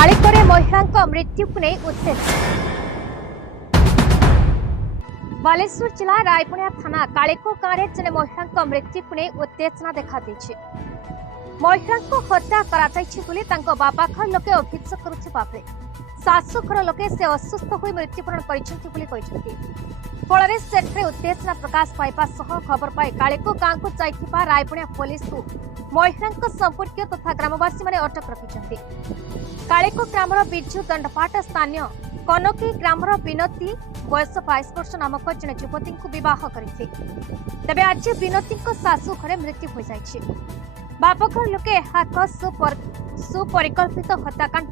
कालिकोरे महिला मृत्यु को नहीं उत्तेजना। बालेश्वर जिला रायपुणिया थाना कालिको गाँव में जने महिला मृत्यु को नहीं उत्तेजना देखा दी। महिला को हत्या कर बापा घर लोके अभियोग करुवा बेले शाशुघर लोके से असुस्थ हो मृत्युवरण कर फल से उत्तेजना प्रकाश पाइबा खबर पाई कालिको गाँव को जाइथिबा रायपुणिया पुलिस को महिला संपर्क तथा ग्रामवासी माने अटक रखिछन्ति। कालिको ग्रामर बिजु दंडपाट स्थानीय कनकी ग्रामर बिनती बयस 22 वर्ष नामक जने युवती को बह करते तेज आज बिनती शाशु घरे मृत्यु हो जाए। बापघर लोके सुपरिकल्पित हत्याकांड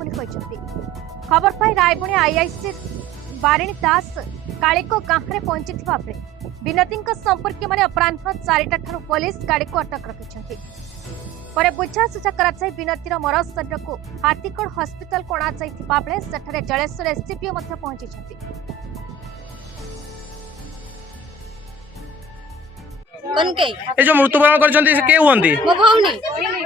खबर पाई रायपुणिया आईआईसी बारिणी दास कालिको गाँव में पहुंची बेले बिनती संपर्क माने अपराह 4टा ठारू पुलिस गाड़ी को अटक रखिछन्ति। परे बुझासुझा कराई बिनतीर मर शरीर को हाथीकोड़ हस्पिटाल को अणाई बेले सेठारे जलेश्वर एसडीपीओ पहुंची। ए जो मृत्युवरण करछन्ती से के हुंती मो भौनी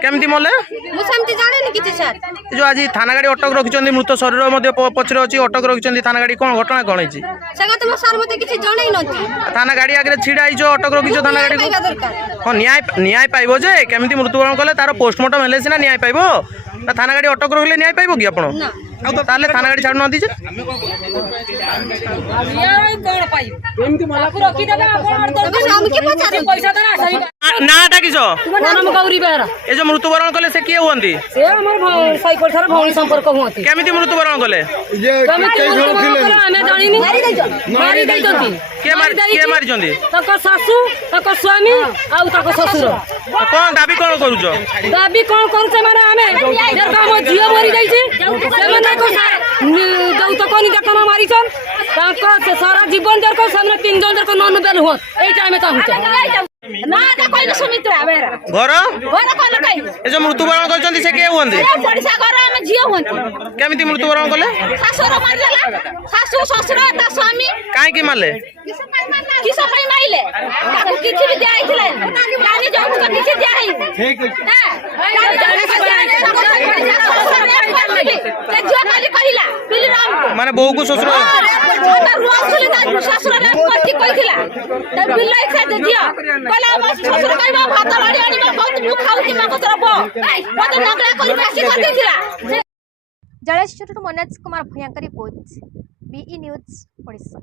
केमती मले मु सेमती जाने नि किछि सर। जो आज थाना गाड़ी अटक रखिछन्ती मृत शरीर मध्ये पछरे अछि अटक रखिछन्ती थाना गाड़ी कोन घटना कोन अछि सेगा तुम सर मते किछि जणै नथि। थाना गाड़ी आगे छिड़ा आइछो अटक रखिछो थाना गाड़ी को हां न्याय पाइबो जे केमती मृत्युवरण कले तार पोस्टमार्टम हेले सिना न्याय पाइबो ना थाना गाड़ी अटक रखले न्याय पाइबो कि आपण आ तो ताले थाना गाड़ी छाड़ न दी जे न्याय कोन पाइ केमती मला को रखि देबे आपण तबे हम के पचारे पैसा देना सही नाटा किछो नाम गौरी बेहरा ए जो मृत्युवरण कले से के हुंती से हमर साई पठार भौणी संपर्क हुंती केमती मृत्युवरण कले हमें जानिनी मारी दैछन्ती के मारी जंदी तक सासू तक स्वामी आ तक ससुर कोन दाबी कोन करूछो दाबी कोन करछे माने हमें जर हम जियो मरी जाइछे से माने को दौ तो कोनी देखना मारी छन ताको से सारा जीवन जर को सामने 3 जन जर को नन बेल हो एई टाइम चाहू ना ना कोई सुमित्रा बेरा घर कोन कई ए जो मृत्युवरण करछन्ती से के हुंती पड़िसा घर में जियो होंती केमती मृत्युवरण कले सासुर मार देला सासू ससुर ता स्वामी काहे की मारले किस भाई माइले ताको किछि भी दिया आइले नानी जाऊ तो किछि दिया है ठीक है जो काली कहिला बिल राम माने बहू को ससुर रुआसले ता ससुर ने कोठी कहिला त बिल लाई से दिया कहला हम ससुर कहबा भात लाड़ी आनी बहुत मुख खाउती मा कसरा बो मत नगला करी फासी कर देथिला। जलेश्वर मनोज कुमार भयंकर रिपोर्ट बीई न्यूज ओडिशा।